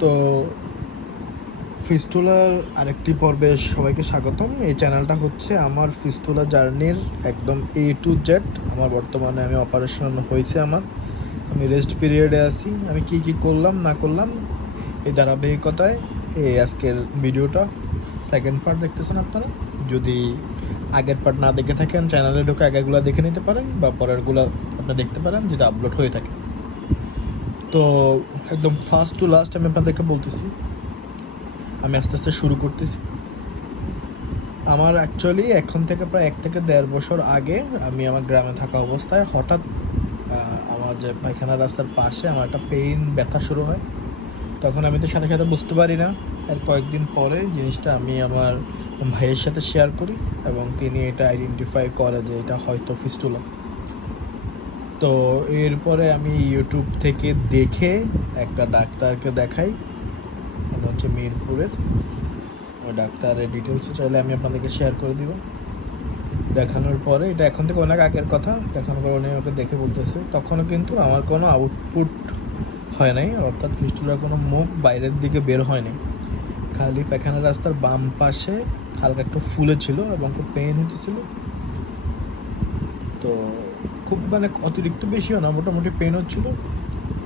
তো ফিস্টুলার আরেকটি পর্বে সবাইকে স্বাগতম। এই চ্যানেলটা হচ্ছে আমার ফিস্টুলা জার্নির একদম এ টু জেড আমার বর্তমানে আমি অপারেশন হয়েছে আমার। আমি রেস্ট পিরিয়ডে আছি। আমি কি কি করলাম, না করলাম, এই ধারাবাহিকতায় এই আজকের ভিডিওটা। সেকেন্ড পার্ট দেখতেছেন আপনারা? যদি আগের পার্ট না দেখে থাকেন, চ্যানেলে ঢুকে আগেরগুলো দেখে নিতে পারেন, বা পরেরগুলো আপনি দেখতে পারেন, যদি আপলোড হয়ে থাকে। তো একদম ফার্স্ট টু লাস্ট আমি আপনাদেরকে বলতেছি। আমি আস্তে আস্তে শুরু করতেছি। আমার অ্যাকচুয়ালি এখন থেকে প্রায় এক থেকে দেড় বছর আগে আমি আমার গ্রামে থাকা অবস্থায় হঠাৎ আমার যে পায়খানা রাস্তার পাশে আমার একটা পেইন ব্যথা শুরু হয়। তখন আমি তো সাথে সাথে বুঝতে পারি না। আর কয়েকদিন পরে জিনিসটা আমি আমার ভাইয়ের সাথে শেয়ার করি এবং তিনি এটা আইডেন্টিফাই করে যে এটা হয়তো ফিস্টুলা তো এরপরে আমি ইউটিউব থেকে দেখে একটা ডাক্তারকে দেখাই। এটা হচ্ছে মিরপুরের। ওই ডাক্তারের ডিটেলস চাইলে আমি আপনাদেরকে শেয়ার করে দিব। দেখানোর পরে, এটা এখন থেকে অনেক আগের কথা, দেখানোর পর উনি ওকে দেখে বলতেছে। তখনও কিন্তু আমার কোনো আউটপুট হয় নাই, অর্থাৎ ফিস্টুলার কোনো মুখ বাইরের দিকে বের হয়নি। খালি পেখানা রাস্তার বাম পাশে হালকা একটু ফুলে ছিল এবং খুব পেন হতেছিল তো খুব মানে অতিরিক্ত বেশিও না, মোটামুটি পেন হচ্ছিল।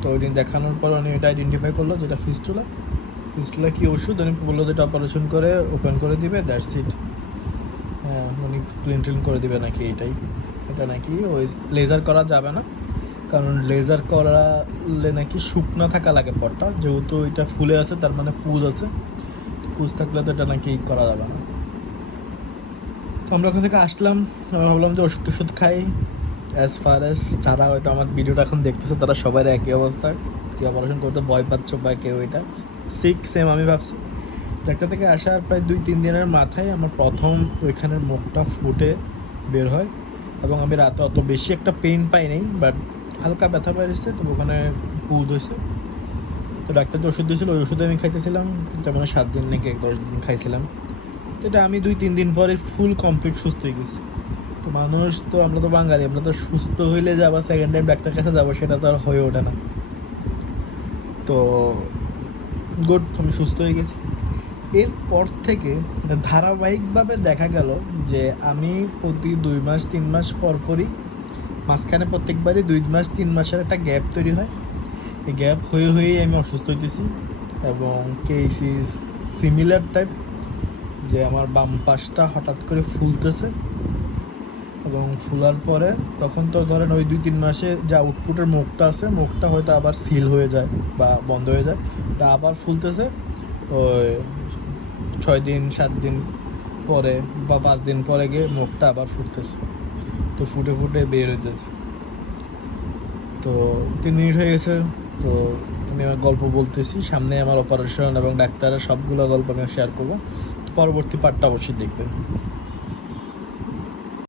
তো ওই দিন দেখানোর পর উনি এটা আইডেন্টিফাই করল, যেটা ফিস্টুলা ফিস্টুলা কি ওষুধ? উনি বলল যেটা অপারেশন করে ওপেন করে দিবে দ্যাটস ইট হ্যাঁ উনি ক্লিন ট্রিন করে দিবে নাকি এটাই। এটা নাকি ওই লেজার করা যাবে না। কারণ লেজার করালে নাকি শুকনা থাকা লাগে পরটা যেহেতু এটা ফুলে আছে, তার মানে পুজ আছে। পুজ থাকলে তো এটা নাকি করা যাবে না। তো আমরা ওখান থেকে আসলাম, আমরা ভাবলাম যে ওষুধ টষুধ খাই। অ্যাজ ফার অ্যাজ যারা হয়তো আমার ভিডিওটা এখন দেখতেছে, তারা সবার একই অবস্থা। কেউ অপারেশন করতে ভয় পাচ্ছ বা কেউ এটা। সিক সেম আমি ভাবছি। ডাক্তার থেকে আসার প্রায় দুই, তিন দিনের মাথায় আমার প্রথম ওইখানের মুখটা ফুটে বের হয় এবং আমি রাতে অত বেশি একটা পেন পাই নাই বাট হালকা ব্যথা পাইছে, তো ওখানে পুজ হয়েছে। তো ডাক্তার যে ওষুধ দিয়েছিল, ওই ওষুধে আমি খাইতেছিলাম। যেমন সাত দিন নাকি এক দশ দিন খাইছিলাম। তো এটা আমি দুই, তিন দিন পরে ফুল কমপ্লিট সুস্থ হয়ে গেছি। তো মানুষ তো, আমরা তো বাঙালি, আমরা তো সুস্থ হইলে যে আবার সেকেন্ড টাইম ডাক্তার কাছে যাব, সেটা তো আর হয়ে ওঠে না। তো গুড আমি সুস্থ হয়ে গেছি। এরপর থেকে ধারাবাহিকভাবে দেখা গেল যে আমি প্রতি দুই মাস, তিন মাস পর পরই মাঝখানে প্রত্যেকবারই দুই মাস, তিন মাসের একটা গ্যাপ তৈরি হয়। এই গ্যাপ হয়ে হয়েই আমি অসুস্থ হইতেছি এবং কেস ইজ সিমিলার টাইপ যে আমার বাম পাশটা হঠাৎ করে ফুলতেছে। এবং ফুলার পরে তখন তো ধরেন ওই দুই তিন মাসে যে আউটপুটের মুখটা আছে, মুখটা হয়তো আবার সিল হয়ে যায় বা বন্ধ হয়ে যায়। তা আবার ফুলতেছে, ওই ছয় দিন, সাত দিন পরে বা পাঁচ দিন পরে গিয়ে মুখটা আবার ফুটতেছে। তো ফুটে ফুটে বের হইতেছে। তো তিন মিনিট হয়ে গেছে, তো আমি আমার গল্প বলতেছি সামনে আমার অপারেশন এবং ডাক্তারের সবগুলো গল্প আমি শেয়ার করব। তো পরবর্তী পার্টটা অবশ্যই দেখবেন।